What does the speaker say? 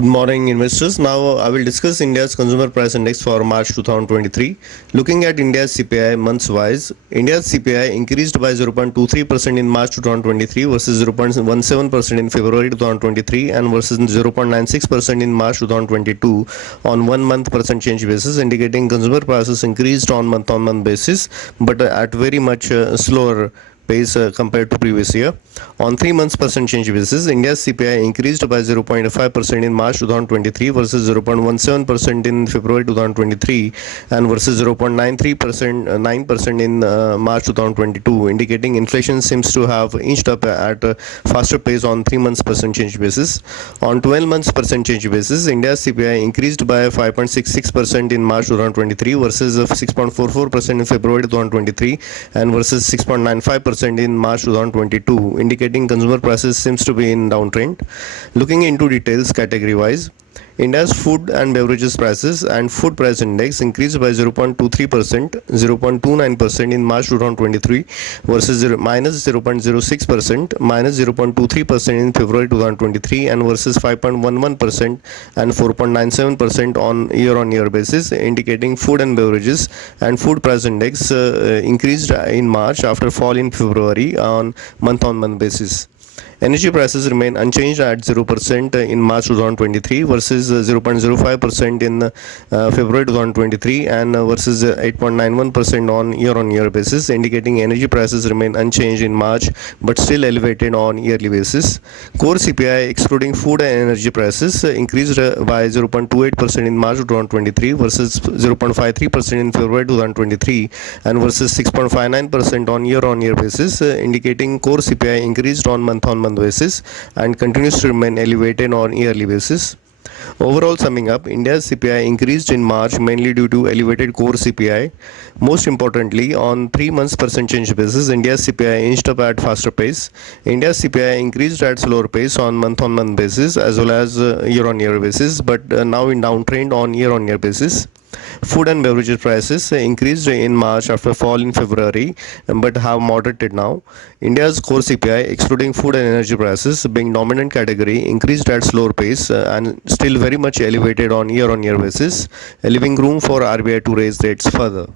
Good morning, investors. Now I will discuss India's consumer price index for March 2023. Looking at India's CPI months wise, India's CPI increased by 0.23% in March 2023 versus 0.17% in February 2023 and versus 0.96% in March 2022 on 1 month percent change basis, indicating consumer prices increased on month basis but at very much slower pace compared to previous year. On 3 months percent change basis, India's CPI increased by 0.5% in March 2023 versus 0.17% in February 2023 and versus 9% in March 2022, indicating inflation seems to have inched up at a faster pace on 3 months percent change basis. On 12 months percent change basis, India's CPI increased by 5.66% in March 2023 versus 6.44% in February 2023 and versus 6.95% in March 2022, indicating consumer prices seems to be in downtrend. Looking into details category wise, India's food and beverages prices and food price index increased by 0.23%, 0.29% in March 2023 versus minus 0.06%, minus 0.23% in February 2023 and versus 5.11% and 4.97% on year-on-year basis, indicating food and beverages and food price index increased in March after fall in February on month basis. Energy prices remain unchanged at 0% in March 2023 versus 0.05% in February 2023 and versus 8.91% on year-on-year basis, indicating energy prices remain unchanged in March but still elevated on yearly basis. Core CPI excluding food and energy prices increased by 0.28% in March 2023 versus 0.53% in February 2023 and versus 6.59% on year-on-year basis, indicating core CPI increased on month basis and continues to remain elevated on yearly basis. Overall, summing up, India's CPI increased in March mainly due to elevated core CPI. Most importantly, on 3 months percent change basis, India's CPI inched up at faster pace. India's CPI increased at slower pace on month basis as well as year-on-year basis, but now in downtrend on year-on-year basis. Food and beverages prices increased in March after fall in February but have moderated now. India's core CPI excluding food and energy prices being dominant category increased at slower pace and still very much elevated on year-on-year basis, leaving room for RBI to raise rates further.